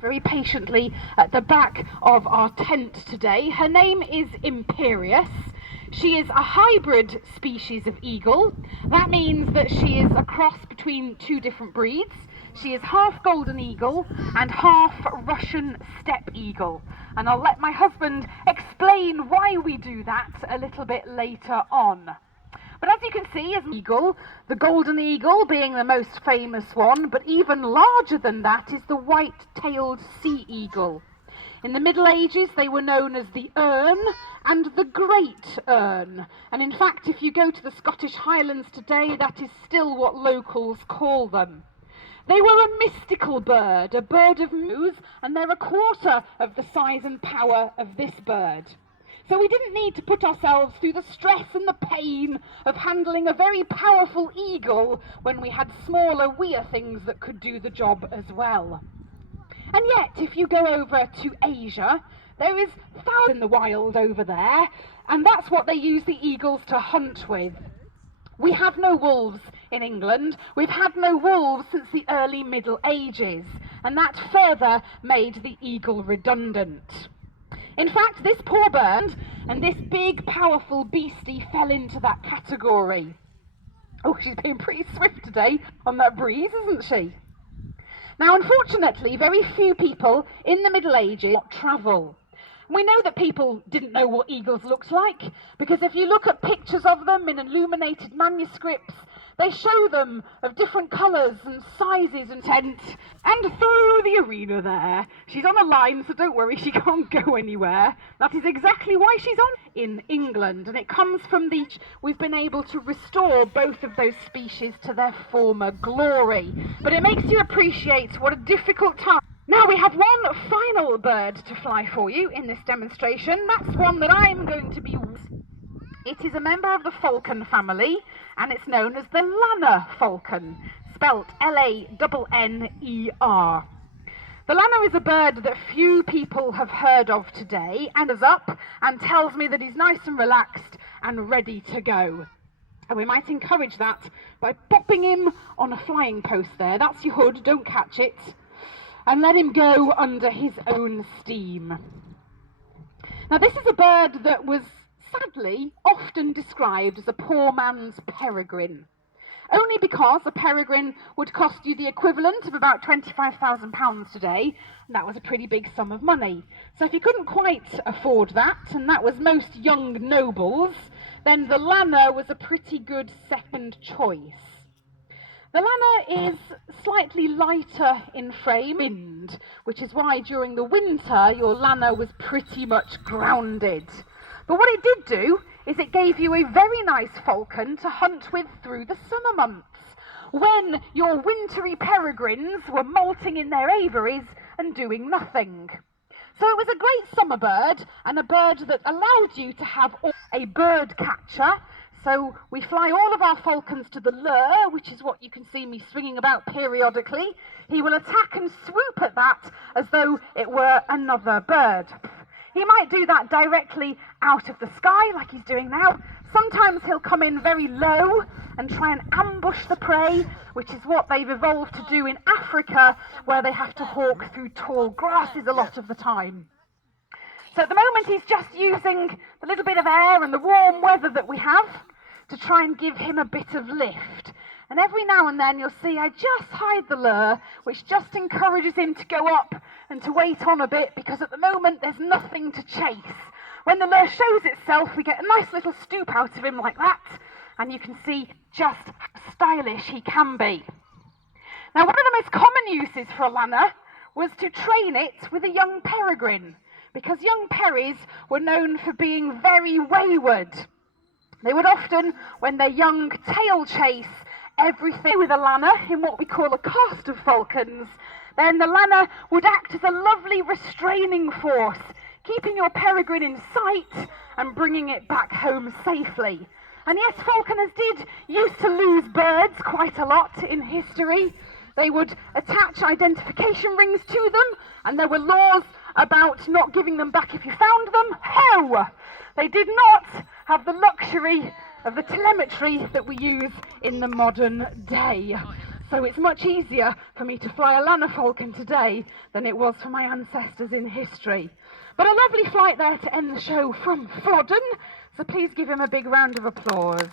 very patiently at the back of our tent today. Her name is Imperious. She is a hybrid species of eagle. That means that she is a cross between two different breeds. She is half golden eagle and half Russian steppe eagle. And I'll let my husband explain why we do that a little bit later on. But as you can see, as an eagle, the golden eagle being the most famous one, but even larger than that is the white-tailed sea eagle. In the Middle Ages, they were known as the ern and the great ern. And in fact, if you go to the Scottish Highlands today, that is still what locals call them. They were a mystical bird, a bird of news, and they're a quarter of the size and power of this bird. So we didn't need to put ourselves through the stress and the pain of handling a very powerful eagle when we had smaller, weir things that could do the job as well. And yet, if you go over to Asia, there is thousands in the wild over there, and that's what they use the eagles to hunt with. We have no wolves in England. We've had no wolves since the early Middle Ages, and that further made the eagle redundant. In fact, this poor bird and this big, powerful beastie fell into that category. Oh, she's being pretty swift today on that breeze, isn't she? Now, unfortunately, very few people in the Middle Ages travel. We know that people didn't know what eagles looked like, because if you look at pictures of them in illuminated manuscripts, they show them of different colours and sizes and tent. And through the arena there, she's on a line, so don't worry, she can't go anywhere. That is exactly why she's on in England, and it comes from we've been able to restore both of those species to their former glory. But it makes you appreciate what a difficult time. Now we have one final bird to fly for you in this demonstration. That's one that I'm going to be... It is a member of the falcon family, and it's known as the lanner falcon, spelt L-A-N-N-E-R. The lanner is a bird that few people have heard of today, and is up and tells me that he's nice and relaxed and ready to go. And we might encourage that by popping him on a flying post there. That's your hood, don't catch it. And let him go under his own steam. Now this is a bird that was sadly often described as a poor man's peregrine, only because a peregrine would cost you the equivalent of about £25,000 today, and that was a pretty big sum of money. So if you couldn't quite afford that, and that was most young nobles, then the lanner was a pretty good second choice. The lanner is slightly lighter in frame, which is why during the winter your lanner was pretty much grounded. But what it did do is it gave you a very nice falcon to hunt with through the summer months, when your wintry peregrines were molting in their aviaries and doing nothing. So it was a great summer bird, and a bird that allowed you to have a bird catcher. So we fly all of our falcons to the lure, which is what you can see me swinging about periodically. He will attack and swoop at that as though it were another bird. He might do that directly out of the sky, like he's doing now. Sometimes he'll come in very low and try and ambush the prey, which is what they've evolved to do in Africa, where they have to hawk through tall grasses a lot of the time. So at the moment he's just using the little bit of air and the warm weather that we have to try and give him a bit of lift. And every now and then you'll see I just hide the lure, which just encourages him to go up and to wait on a bit, because at the moment there's nothing to chase. When the lure shows itself, we get a nice little stoop out of him like that, and you can see just how stylish he can be. Now, one of the most common uses for a lanner was to train it with a young peregrine, because young peries were known for being very wayward. They would often, when they're young, tail chase everything with a lanner in what we call a cast of falcons. Then the lanner would act as a lovely restraining force, keeping your peregrine in sight and bringing it back home safely. And yes, falconers did used to lose birds quite a lot in history. They would attach identification rings to them, and there were laws about not giving them back if you found them. Ho! They did not have the luxury of the telemetry that we use in the modern day. So it's much easier for me to fly a Lanafalcon today than it was for my ancestors in history. But a lovely flight there to end the show from Fodden, so please give him a big round of applause.